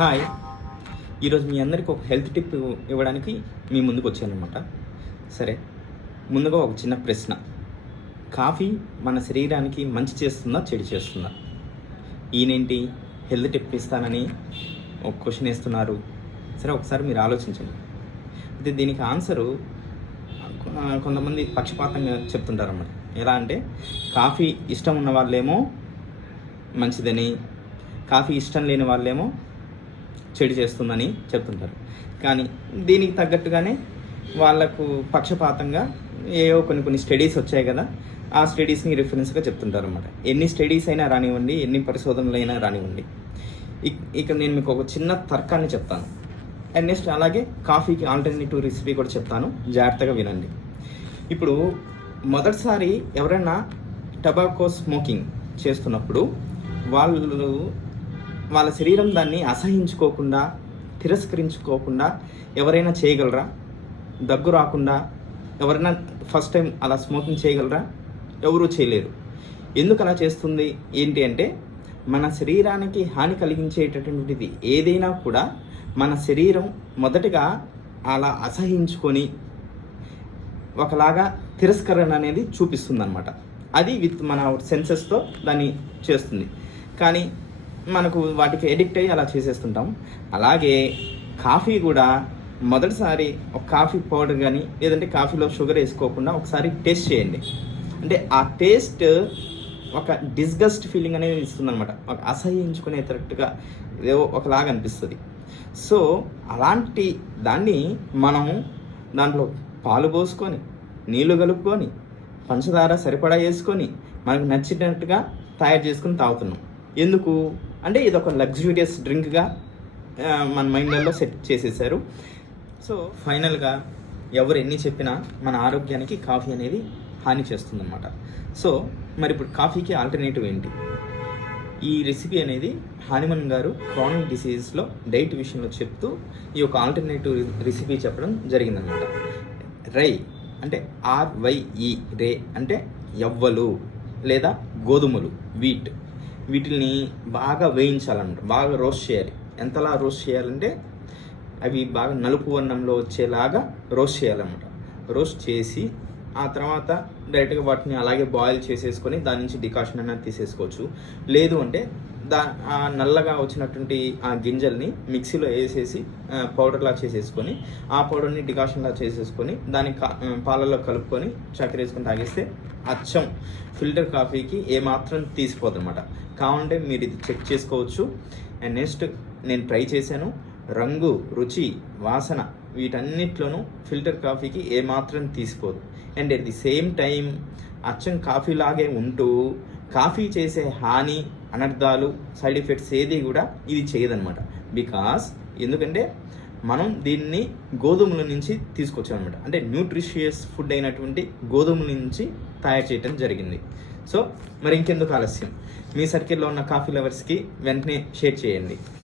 Hi. ఈరోజు మీ అందరికీ ఒక హెల్త్ టిప్ ఇవ్వడానికి మీ ముందుకు వచ్చానమాట. సరే, ముందుగా ఒక చిన్న ప్రశ్న. కాఫీ మన శరీరానికి మంచి చేస్తుందా, చెడు చేస్తుందా? ఈయనేంటి హెల్త్ టిప్ ఇస్తానని ఒక క్వశ్చన్ వేస్తున్నారు. సరే, ఒకసారి మీరు ఆలోచించండి. అయితే దీనికి ఆన్సరు కొంతమంది పక్షపాతంగా చెప్తుంటారన్నమాట. ఎలా అంటే, కాఫీ ఇష్టం ఉన్న వాళ్ళేమో మంచిదని, కాఫీ ఇష్టం లేని వాళ్ళేమో చెడు చేస్తుందని చెప్తుంటారు. కానీ దీనికి తగ్గట్టుగానే వాళ్ళకు పక్షపాతంగా ఏవో కొన్ని స్టడీస్ వచ్చాయి కదా, ఆ స్టడీస్ని రిఫరెన్స్గా చెప్తుంటారు అన్నమాట. ఎన్ని స్టడీస్ అయినా రానివ్వండి, ఎన్ని పరిశోధనలు అయినా రానివ్వండి, ఇక నేను మీకు ఒక చిన్న తర్కాన్ని చెప్తాను. అండ్ నెక్స్ట్ అలాగే కాఫీకి ఆల్టర్నేటివ్ రెసిపీ కూడా చెప్తాను, జాగ్రత్తగా వినండి. ఇప్పుడు మొదటిసారి ఎవరైనా టొబాకో స్మోకింగ్ చేస్తున్నప్పుడు వాళ్ళ శరీరం దాన్ని అసహించుకోకుండా, తిరస్కరించుకోకుండా ఎవరైనా చేయగలరా? దగ్గు రాకుండా ఎవరైనా ఫస్ట్ టైం అలా స్మోకింగ్ చేయగలరా? ఎవరూ చేయలేరు. ఎందుకు అలా చేస్తుంది ఏంటి అంటే, మన శరీరానికి హాని కలిగించేటటువంటిది ఏదైనా కూడా మన శరీరం మొదటగా అలా అసహించుకొని ఒకలాగా తిరస్కరణ అనేది చూపిస్తుంది అనమాట. అది విత్ మన సెన్సెస్తో దాన్ని చేస్తుంది. కానీ మనకు వాటికి ఎడిక్ట్ అయ్యి అలా చేసేస్తుంటాం. అలాగే కాఫీ కూడా మొదటిసారి ఒక కాఫీ పౌడర్ కానీ లేదంటే కాఫీలో షుగర్ వేసుకోకుండా ఒకసారి టేస్ట్ చేయండి. అంటే ఆ టేస్ట్ ఒక డిస్గస్ట్ ఫీలింగ్ అనేది ఇస్తుంది అనమాట. ఒక అసహ్యించుకునేటట్టుగా ఏదో ఒకలాగా అనిపిస్తుంది. సో అలాంటి దాన్ని మనం దాంట్లో పాలు పోసుకొని, నీళ్లు కలుపుకొని, పంచదార సరిపడా వేసుకొని మనకు నచ్చినట్టుగా తయారు చేసుకొని తాగుతున్నాం. ఎందుకు అంటే ఇది ఒక లగ్జూరియస్ డ్రింక్గా మన మైండ్లలో సెట్ చేసేసారు. సో ఫైనల్గా ఎవరు ఎన్ని చెప్పినా మన ఆరోగ్యానికి కాఫీ అనేది హాని చేస్తుందన్నమాట. సో మరి ఇప్పుడు కాఫీకి ఆల్టర్నేటివ్ ఏంటి? ఈ రెసిపీ అనేది హానిమన్ గారు క్రానిక్ డిసీజ్లో డైట్ విషయంలో చెప్తూ ఈ యొక్క ఆల్టర్నేటివ్ రెసిపీ చెప్పడం జరిగిందనమాట. రై అంటే RYE, రే అంటే యవ్వలు లేదా గోధుమలు, వీటిని బాగా వేయించాలన్నమాట. బాగా రోస్ట్ చేయాలి. ఎంతలా రోస్ట్ చేయాలంటే అవి బాగా నలుపు వర్ణంలో వచ్చేలాగా రోస్ట్ చేయాలన్నమాట. రోస్ట్ చేసి ఆ తర్వాత డైరెక్ట్గా వాటిని అలాగే బాయిల్ చేసేసుకొని దాని నుంచి డికాషన్ అనేది తీసేసుకోవచ్చు. లేదు అంటే ఆ నల్లగా వచ్చినటువంటి ఆ గింజల్ని మిక్సీలో వేసేసి పౌడర్లా చేసేసుకొని ఆ పౌడర్ని డికాషన్లా చేసేసుకొని దాన్ని పాలల్లో కలుపుకొని చక్కెర వేసుకొని తాగేస్తే అచ్చం ఫిల్టర్ కాఫీకి ఏమాత్రం తీసిపోదు అనమాట. కావాలంటే మీరు ఇది చెక్ చేసుకోవచ్చు. అండ్ నెక్స్ట్ నేను ట్రై చేశాను. రంగు, రుచి, వాసన వీటన్నిటిలోనూ ఫిల్టర్ కాఫీకి ఏమాత్రం తీసిపోదు. And at the same time అచ్చం కాఫీ లాగే ఉంటూ కాఫీ చేసే హాని, అనర్థాలు, సైడ్ ఎఫెక్ట్స్ ఏది కూడా ఇది చేయదనమాట. ఎందుకంటే మనం దీన్ని గోధుమల నుంచి తీసుకొచ్చామన్నమాట. అంటే న్యూట్రిషియస్ ఫుడ్ అయినటువంటి గోధుమల నుంచి తయారు చేయడం జరిగింది. సో మరి ఇంకెందుకు ఆలస్యం? మీ సర్కిల్లో ఉన్న కాఫీ లవర్స్కి వెంటనే షేర్ చేయండి.